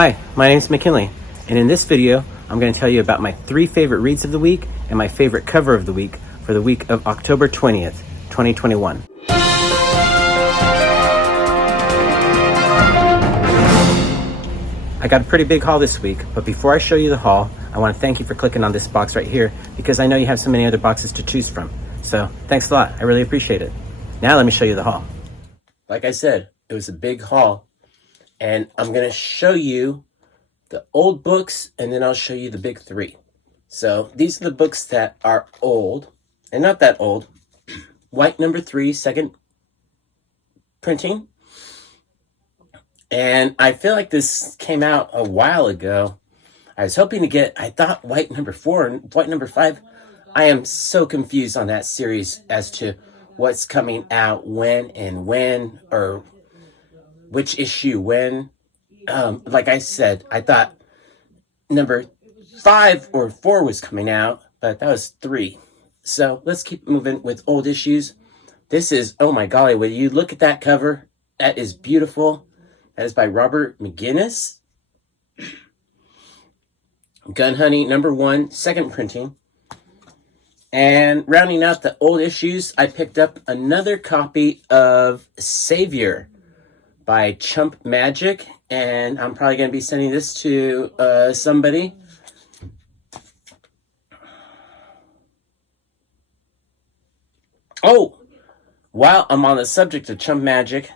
Hi, my name is McKinley, and in this video, I'm going to tell you about my 3 favorite reads of the week and my favorite cover of the week for the week of October 20th, 2021. I got a pretty big haul this week, but before I show you the haul, I want to thank you for clicking on this box right here because I know you have so many other boxes to choose from. So thanks a lot, I really appreciate it. Now let me show you the haul. Like I said, it was a big haul, and I'm going to show you the old books, and then I'll show you the big 3. So these are the books that are old, and not that old. White Number 3, second printing. And I feel like this came out a while ago. I was hoping to get, I thought White Number 4 and White Number 5. I am so confused on that series as to what's coming out when, or which issue when. Like I said, I thought number 5 or 4 was coming out, but that was 3. So let's keep moving with old issues. This is, oh my golly, when you look at that cover, that is beautiful. That is by Robert McGinnis. Gun Honey number 1, second printing. And rounding out the old issues, I picked up another copy of Savior by Chump Magic, and I'm probably going to be sending this to somebody. Oh, while I'm on the subject of Chump Magic,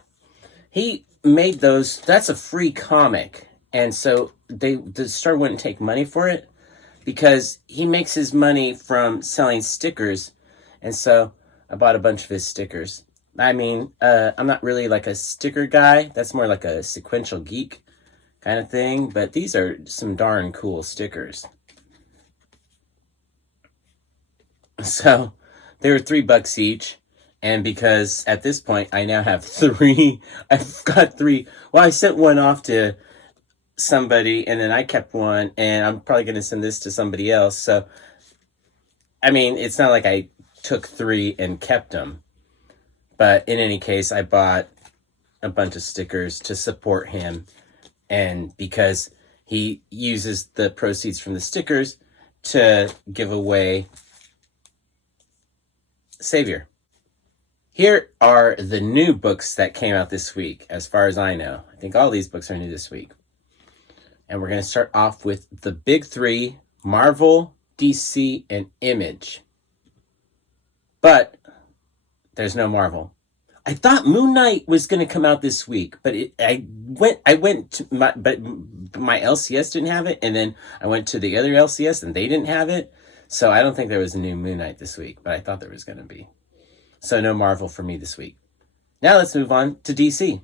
he made those. That's a free comic, and so the store wouldn't take money for it because he makes his money from selling stickers, and so I bought a bunch of his stickers. I mean, I'm not really like a sticker guy. That's more like a sequential geek kind of thing. But these are some darn cool stickers. So they were $3 each. And because at this point I now have 3, I've got 3. Well, I sent one off to somebody and then I kept one. And I'm probably going to send this to somebody else. So, I mean, it's not like I took 3 and kept them. But in any case, I bought a bunch of stickers to support him. And because he uses the proceeds from the stickers to give away Savior. Here are the new books that came out this week, as far as I know. I think all these books are new this week. And we're going to start off with the big 3, Marvel, DC, and Image. But there's no Marvel. I thought Moon Knight was going to come out this week, but I went to my LCS didn't have it, and then I went to the other LCS and they didn't have it. So I don't think there was a new Moon Knight this week, but I thought there was going to be. So no Marvel for me this week. Now let's move on to DC.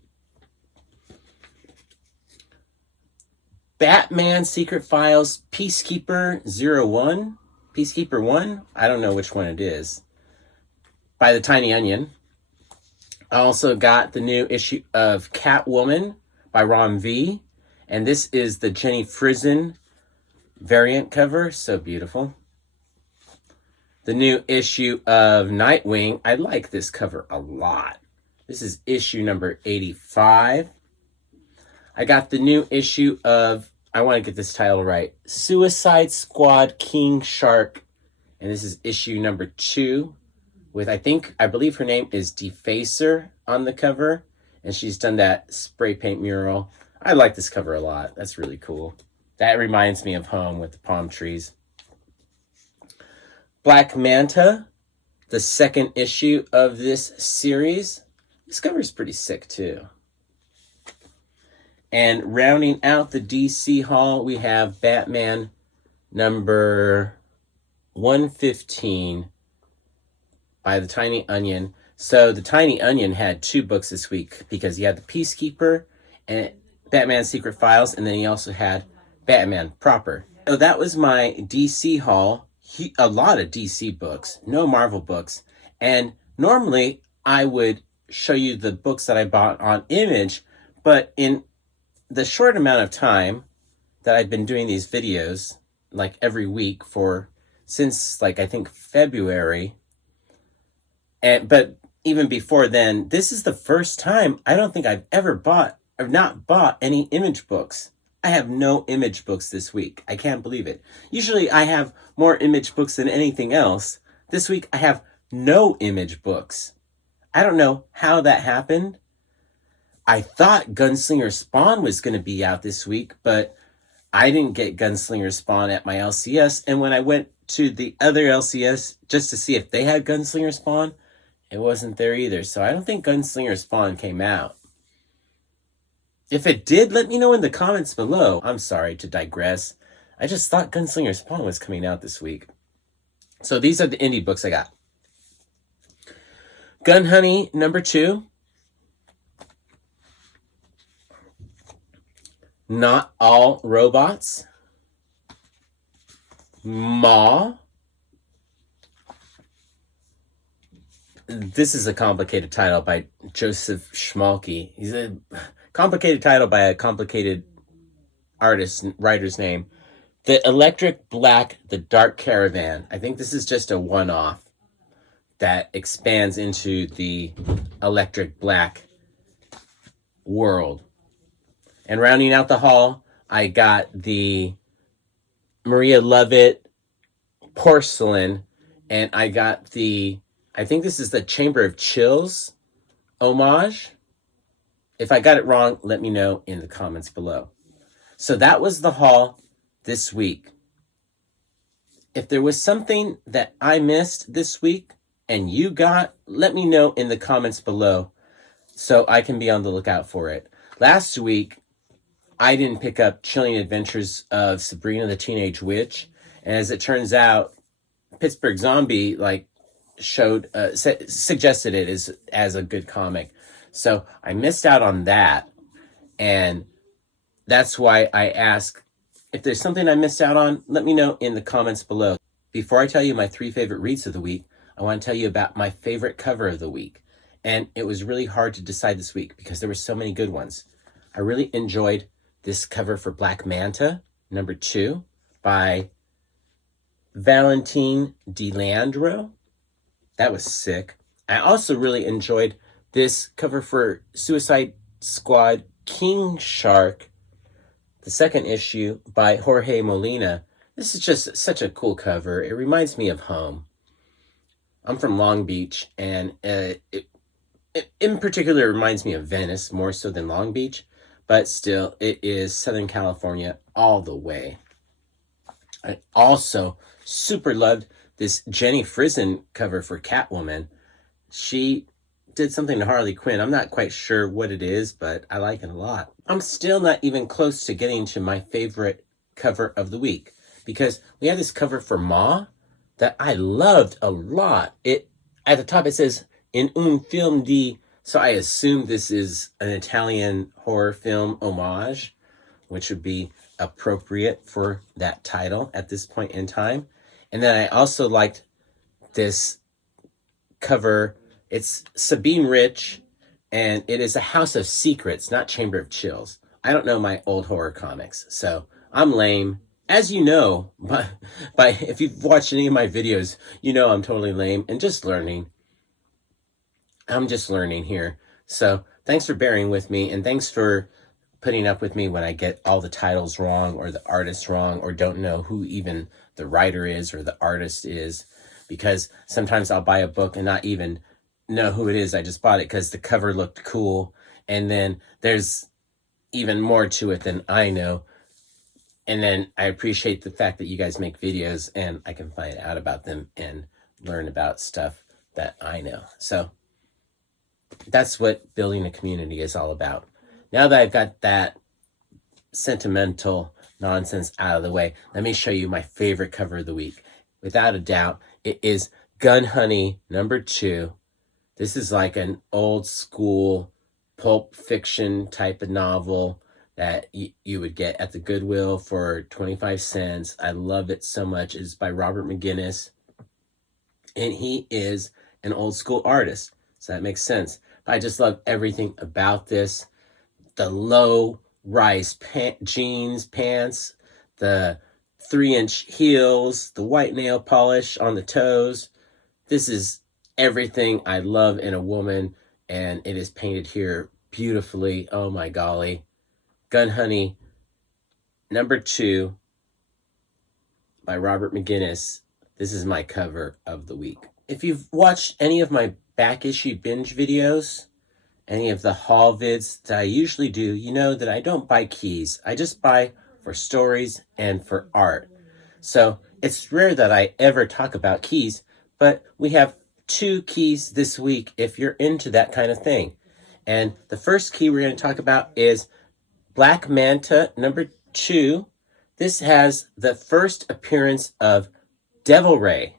Batman Secret Files Peacekeeper 01. Peacekeeper 1? I don't know which one it is. By the Tiny Onion. I also got the new issue of Catwoman by Ron V. And this is the Jenny Frison variant cover. So beautiful. The new issue of Nightwing. I like this cover a lot. This is issue number 85. I got the new issue of, I want to get this title right, Suicide Squad King Shark. And this is issue number 2. With, I believe her name is Defacer on the cover. And she's done that spray paint mural. I like this cover a lot. That's really cool. That reminds me of home with the palm trees. Black Manta, the second issue of this series. This cover is pretty sick too. And rounding out the DC haul, we have Batman number 115. By the Tiny Onion. So the Tiny Onion had 2 books this week because he had the Peacekeeper and Batman Secret Files, and then he also had Batman proper. So that was my DC haul. A lot of DC books, no Marvel books. And normally I would show you the books that I bought on Image, but in the short amount of time that I've been doing these videos, like every week since like I think February, but even before then, this is the first time I don't think I've ever not bought any Image books I have no Image books this week. I can't believe it. Usually I have more Image books than anything else. This week I have no Image books. I don't know how that happened. I thought Gunslinger Spawn was going to be out this week, but I didn't get Gunslinger Spawn at my LCS. And when I went to the other LCS just to see if they had Gunslinger Spawn, it wasn't there either. So I don't think Gunslinger Spawn came out. If it did, let me know in the comments below. I'm sorry to digress. I just thought Gunslinger Spawn was coming out this week. So these are the indie books I got. Gun Honey number 2. Not All Robots. Ma. This is a complicated title by Joseph Schmalke. He's a complicated title by a complicated artist, writer's name. The Electric Black, The Dark Caravan. I think this is just a one-off that expands into the Electric Black world. And rounding out the haul, I got the Maria Lovett Porcelain, and I got the, I think this is the Chamber of Chills homage. If I got it wrong, let me know in the comments below. So that was the haul this week. If there was something that I missed this week and you got, let me know in the comments below so I can be on the lookout for it. Last week, I didn't pick up Chilling Adventures of Sabrina the Teenage Witch. And as it turns out, Pittsburgh Zombie showed suggested it as a good comic. So I missed out on that. And that's why I ask, if there's something I missed out on, let me know in the comments below. Before I tell you my 3 favorite reads of the week, I want to tell you about my favorite cover of the week. And it was really hard to decide this week because there were so many good ones. I really enjoyed this cover for Black Manta, number 2, by Valentine DeLeandro. That was sick. I also really enjoyed this cover for Suicide Squad King Shark, the 2nd issue by Jorge Molina. This is just such a cool cover. It reminds me of home. I'm from Long Beach, and it in particular reminds me of Venice more so than Long Beach. But still, it is Southern California all the way. I also super loved this Jenny Frison cover for Catwoman. She did something to Harley Quinn. I'm not quite sure what it is, but I like it a lot. I'm still not even close to getting to my favorite cover of the week because we have this cover for Ma that I loved a lot. At the top it says, in un film di... So I assume this is an Italian horror film homage, which would be appropriate for that title at this point in time. And then I also liked this cover. It's Sabine Rich, and it is a House of Secrets, not Chamber of Chills. I don't know my old horror comics, so I'm lame. As you know, by if you've watched any of my videos, you know I'm totally lame and just learning. I'm just learning here. So thanks for bearing with me, and thanks for putting up with me when I get all the titles wrong or the artist wrong or don't know who even the writer is or the artist is, because sometimes I'll buy a book and not even know who it is. I just bought it because the cover looked cool, and then there's even more to it than I know. And then I appreciate the fact that you guys make videos and I can find out about them and learn about stuff that I know. So that's what building a community is all about. Now that I've got that sentimental nonsense out of the way, let me show you my favorite cover of the week. Without a doubt, it is Gun Honey number 2. This is like an old school pulp fiction type of novel that you would get at the Goodwill for 25 cents. I love it so much. It's by Robert McGinnis, and he is an old school artist, so that makes sense. I just love everything about this. The low-rise jeans, pants, the 3-inch heels, the white nail polish on the toes. This is everything I love in a woman, and it is painted here beautifully. Oh my golly. Gun Honey number 2 by Robert McGinnis. This is my cover of the week. If you've watched any of my back issue binge videos, any of the haul vids that I usually do, you know that I don't buy keys. I just buy for stories and for art. So it's rare that I ever talk about keys, but we have 2 keys this week if you're into that kind of thing. And the first key we're going to talk about is Black Manta number 2. This has the first appearance of Devil Ray.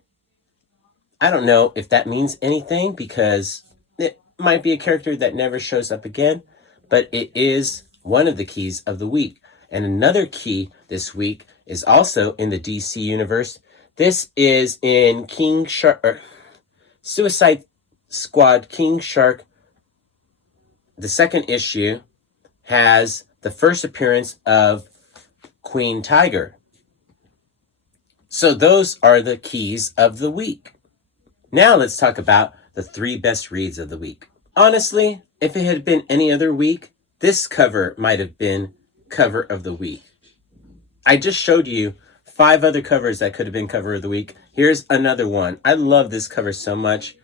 I don't know if that means anything because it might be a character that never shows up again, but it is one of the keys of the week. And another key this week is also in the DC universe. This is in Suicide Squad King Shark. The second issue has the first appearance of Queen Tiger. So those are the keys of the week. Now let's talk about the 3 best reads of the week. Honestly, if it had been any other week, this cover might have been cover of the week. I just showed you 5 other covers that could have been cover of the week. Here's another one. I love this cover so much.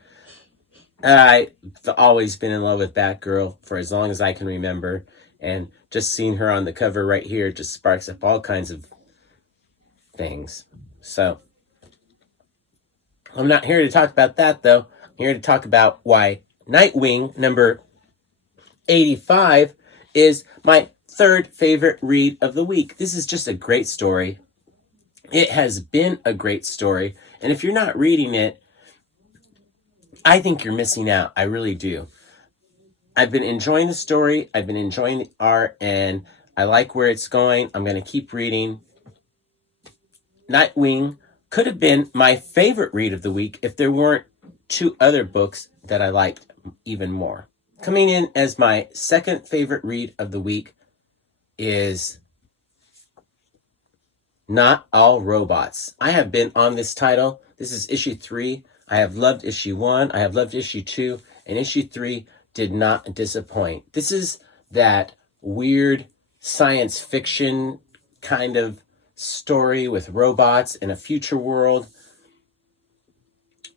I've always been in love with Batgirl for as long as I can remember. And just seeing her on the cover right here just sparks up all kinds of things. So I'm not here to talk about that, though. I'm here to talk about why Nightwing number 85 is my 3rd favorite read of the week. This is just a great story. It has been a great story. And if you're not reading it, I think you're missing out. I really do. I've been enjoying the story. I've been enjoying the art. And I like where it's going. I'm going to keep reading. Nightwing could have been my favorite read of the week if there weren't 2 other books that I liked even more. Coming in as my 2nd favorite read of the week is Not All Robots. I have been on this title. This is issue 3. I have loved issue 1. I have loved issue 2. And issue 3 did not disappoint. This is that weird science fiction kind of story with robots in a future world.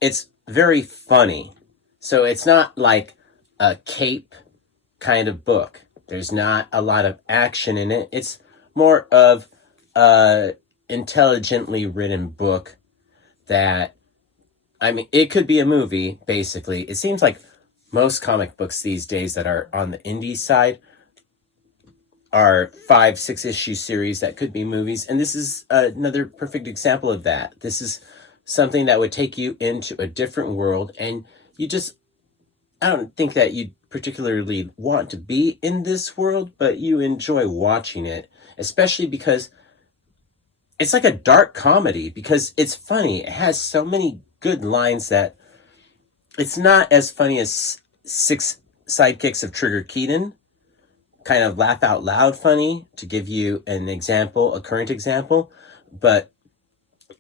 It's very funny. So it's not like a cape kind of book. There's not a lot of action in it. It's more of a intelligently written book that, I mean, it could be a movie, basically. It seems like most comic books these days that are on the indie side are 5-6 issue series that could be movies. And this is another perfect example of that. This is something that would take you into a different world. And I don't think that you particularly want to be in this world, but you enjoy watching it, especially because it's like a dark comedy because it's funny. It has so many good lines that it's not as funny as 6 Sidekicks of Trigger Keaton, kind of laugh out loud funny, to give you an example, a current example, but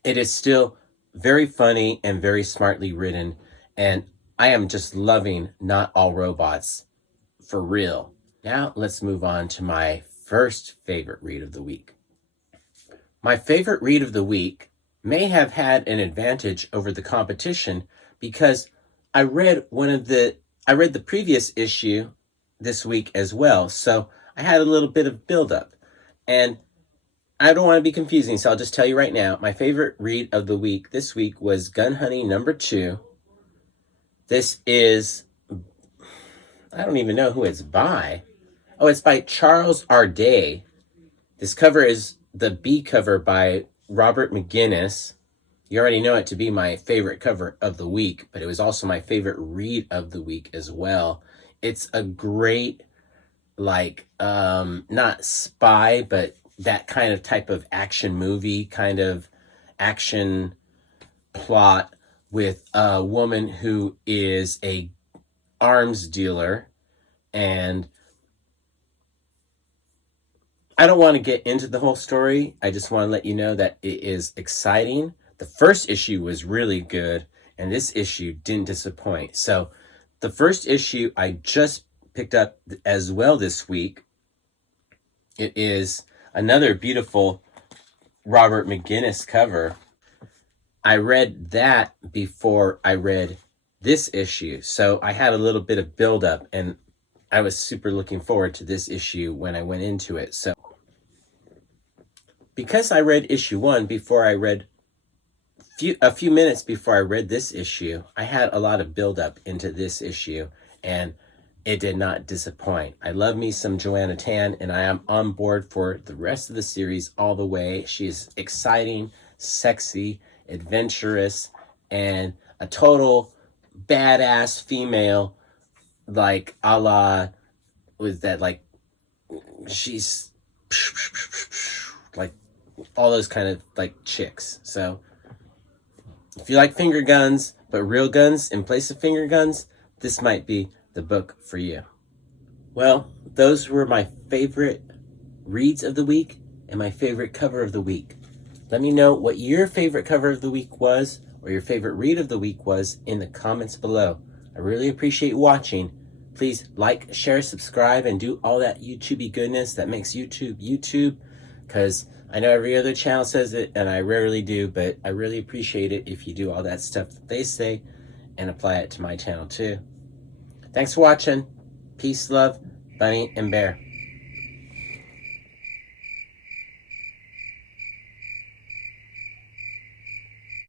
it is still very funny and very smartly written, and I am just loving Not All Robots for real. Now let's move on to my first favorite read of the week. My favorite read of the week may have had an advantage over the competition because I read the previous issue this week as well. So I had a little bit of buildup. And I don't want to be confusing, so I'll just tell you right now, my favorite read of the week this week was Gun Honey number 2. This is, I don't even know who it's by. Oh, it's by Charles R. Day. This cover is the B cover by Robert McGinnis. You already know it to be my favorite cover of the week, but it was also my favorite read of the week as well. It's a great, not spy, but that kind of type of action movie, kind of action plot with a woman who is a arms dealer. And I don't want to get into the whole story. I just want to let you know that it is exciting. The first issue was really good, and this issue didn't disappoint. So the first issue I just picked up as well this week. It is Another beautiful Robert McGinnis cover. I read that before I read this issue, so I had a little bit of build-up, and I was super looking forward to this issue when I went into it. So because I read issue 1 before I read a few minutes before I read this issue, I had a lot of build-up into this issue, and it did not disappoint. I love me some Joanna Tan, and I am on board for the rest of the series all the way. She is exciting, sexy, adventurous, and a total badass female, like a la, with that, like, she's like all those kind of like chicks. So if you like finger guns, but real guns in place of finger guns, this might be the book for you. Well, those were my favorite reads of the week and my favorite cover of the week. Let me know what your favorite cover of the week was, or your favorite read of the week was, in the comments below. I really appreciate watching. Please like, share, subscribe, and do all that YouTubey goodness that makes YouTube, because I know every other channel says it, and I rarely do, but I really appreciate it if you do all that stuff that they say and apply it to my channel too. Thanks for watching. Peace, love, Bunny, and Bear.